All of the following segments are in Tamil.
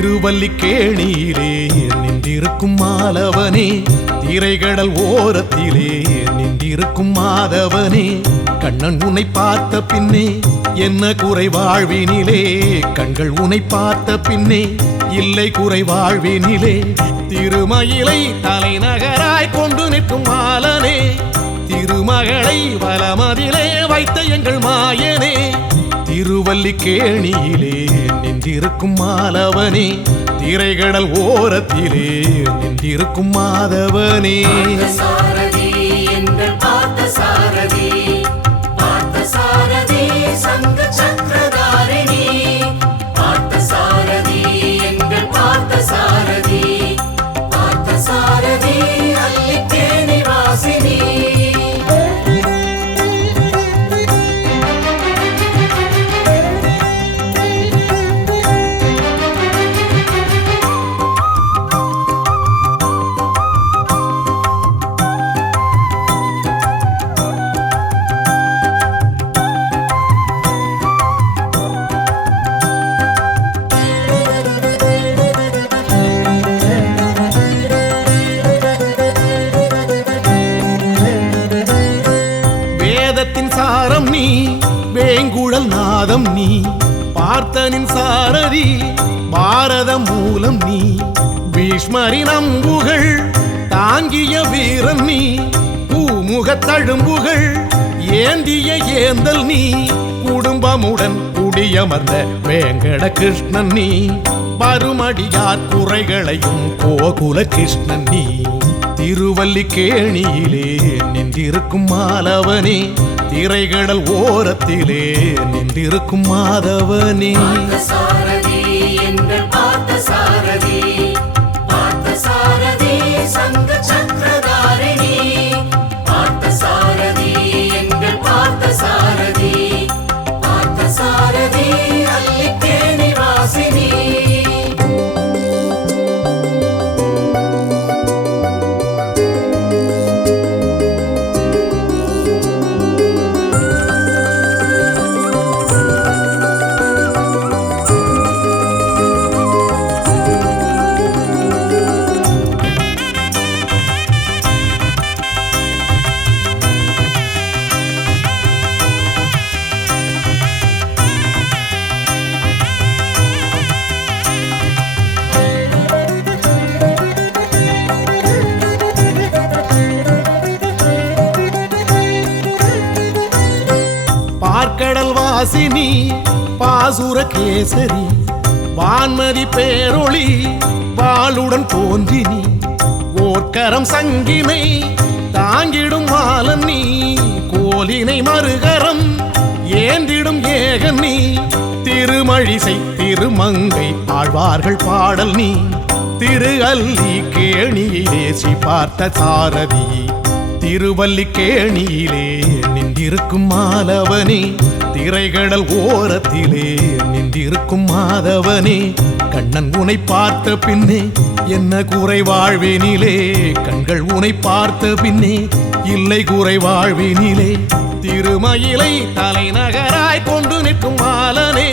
திருவல்லி கேணியிலே நின்றிருக்கும் மாலவனே திரைகடல் ஓரத்திலே நின்றிருக்கும் மாதவனே. கண்ணன் உன்னை பார்த்த பின்னே என்ன குறை வாழ்வினிலே. கண்கள் உன்னை பார்த்த பின்னே இல்லை குறை வாழ்வினிலே. திருமயிலை தலைநகராய் கொண்டு நிற்கும் மாலனே. திருமகளை வலமதிலே வைத்த எங்கள் மாயனே. திருவல்லிக்கேணியிலே நின்றிருக்கும் மாலவனே திரைகடல் ஓரத்திலே நின்றிருக்கும் மாதவனே. பாரதம் நீ பார்த்தனின் சாரதி பாரத மூலம் நீ. பீஷ்மரின் அம்புகள் தாங்கிய வீரன் நீ பூமுகத் தழும்புகள் ஏந்திய ஏந்தல் நீ. குடும்பமுடன் குடியமர்ந்த வேங்கட கிருஷ்ணன் நீ பருமடியார் குறைகளையும் கோகுல கிருஷ்ணன் நீ. திருவல்லிக்கேணியிலே நின்றிருக்கும் மாலவனே திரைகடல் ஓரத்திலே நின்றிருக்கும் மாதவனே. வாசினி பாசுர கேசரி வான்மதி பேரொளி வாளுடன் தோன்றினி. ஓர்க்கரம் சங்கினை தாங்கிடும் மாலன் நீ கோலினை மறுகரம் ஏந்திடும் ஏகன் நீ. திருமழிசை திருமங்கை ஆழ்வார்கள் பாடல் நீ. திரு அல்லி கேணியிலே ஸ்ரீ பார்த்த சாரதி திருவல்லிக்கேணியிலே நின்றிருக்கும் மாதவனே திரைகடல் ஓரத்திலே நின்றிருக்கும் மாதவனே கண்ணன் உனை பார்த்த பின்னே என்ன குறை வாழ்வினிலே கண்கள் உனை பார்த்த பின்னே இல்லை குறை வாழ்வினிலே திருமயிலை தலைநகராய் கொண்டு நிற்கும் மாலனே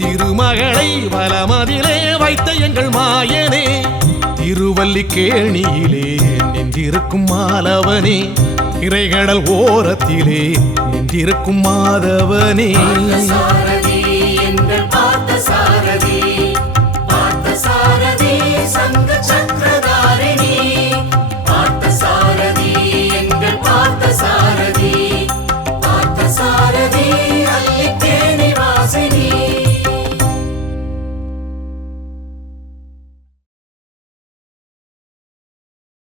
திருமகளை வலமதிலே வைத்த எங்கள் மாயனே திருவல்லிக்கேணியிலே நின்றிருக்கும் மாலவனே இறைகடல் ஓரத்திலே நின்றிருக்கும் மாதவனே.